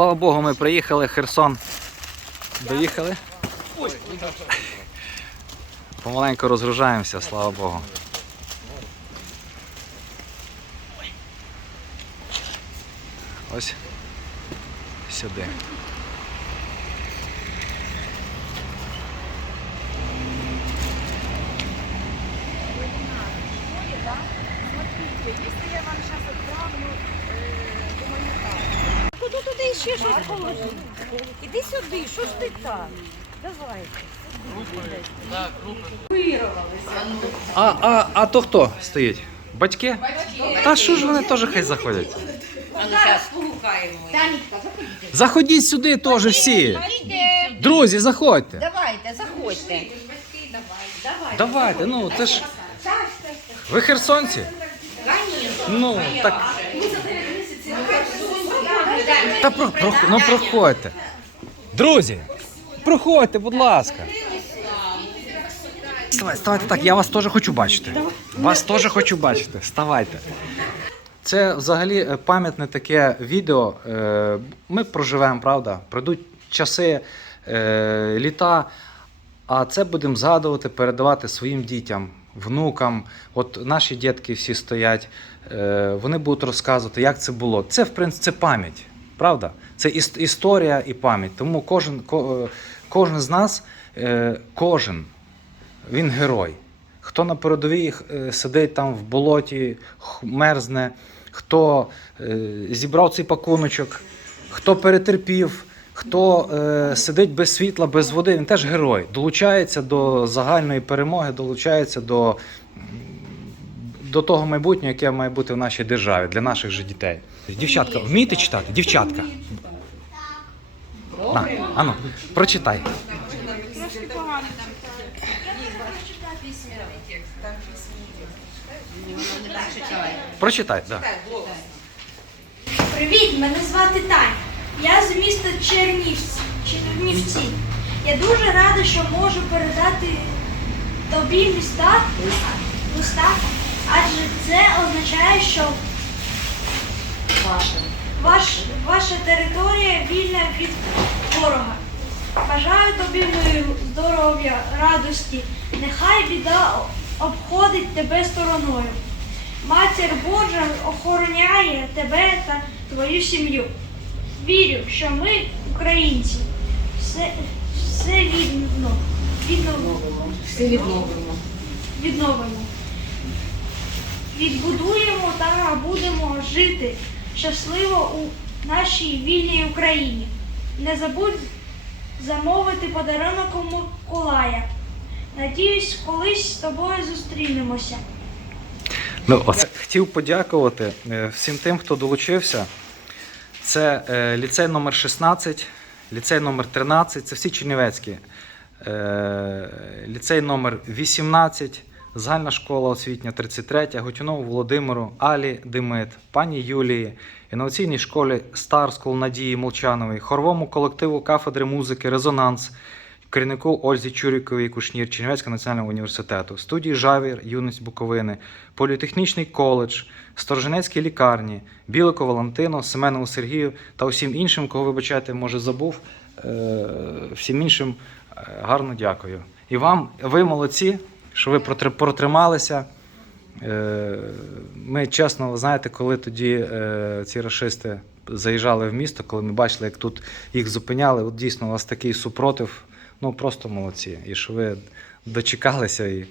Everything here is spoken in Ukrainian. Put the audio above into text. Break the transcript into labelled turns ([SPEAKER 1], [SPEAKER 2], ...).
[SPEAKER 1] Слава Богу, ми приїхали, Херсон. Доїхали. Помаленьку розгружаємося, слава Богу. Ось сюди.
[SPEAKER 2] Смотрите, если я вам ще щось положи? Іди сюди, що ж ти так? Давай.
[SPEAKER 1] А, а, а то хто стоїть? Батьки? Та що ж вони теж хай заходять? Заходіть сюди теж всі. Друзі, заходьте.
[SPEAKER 2] Давайте, заходьте.
[SPEAKER 1] Давайте, ну це ж. Ви херсонці? Ну, так. Та про, про, ну проходьте. Друзі, проходьте, будь ласка. Вставайте, вставайте так, я вас теж хочу бачити. Вас теж хочу бачити. Вставайте. Це взагалі е, пам'ятне таке відео. Е, Ми проживемо, правда? Пройдуть часи, е, літа, а це будемо згадувати, передавати своїм дітям, внукам. От наші дітки всі стоять, вони будуть розказувати, як це було. Це, в принципі, це пам'ять, правда? Це іс- історія і пам'ять. Тому кожен, ко- е, кожен з нас, е, кожен, він герой. Хто на передовій е, сидить там в болоті, мерзне, хто е, зібрав цей пакуночок, хто перетерпів, хто е, сидить без світла, без води, він теж герой. Долучається до загальної перемоги, долучається до, до того майбутнього, яке має бути в нашій державі, для наших же дітей. Дівчатка, вмієте читати? Дівчатка. На, ану, прочитай. Прочитай, так.
[SPEAKER 3] Привіт, мене звати Таня. Я з міста Чернівці. Чернівці. Я дуже рада, що можу передати тобі міста листа, адже це означає, що ваш, ваша територія вільна від ворога. Бажаю тобі миру, здоров'я, радості. Нехай біда обходить тебе стороною. Матір Божа охороняє тебе та твою сім'ю. Вірю, що ми, українці, все, все відно, відновимо,
[SPEAKER 2] Все відновимо.
[SPEAKER 3] відновимо. Відбудуємо та будемо жити щасливо у нашій вільній Україні. Не забудь замовити подарунок у Миколая. Надіюсь, колись з тобою зустрінемося.
[SPEAKER 1] Ну, оце хотів подякувати е, всім тим, хто долучився. Це е, ліцей номер 16, ліцей номер 13, це всі чернівецькі. Е, ліцей номер 18, загальна школа освітня 33, Готюнову Володимиру, Алі Демит, пані Юлії, інноваційній школі School Надії Молчанової, хоровому колективу кафедри музики Резонанс, керівнику Ользі Чуріковій Кушнір Чернівецького національного університету, студії Жавір, Юність Буковини, Політехнічний коледж, Сторожинецькій лікарні, Білику Валентину, Семенову Сергію та усім іншим, кого вибачайте, може забув. Е, Всім іншим е, гарно дякую. І вам, ви молодці, що ви протри- протрималися. Е, Ми чесно, знаєте, коли тоді е, ці расисти заїжджали в місто, коли ми бачили, як тут їх зупиняли, от дійсно у вас такий супротив, ну просто молодці. І що ви дочекалися і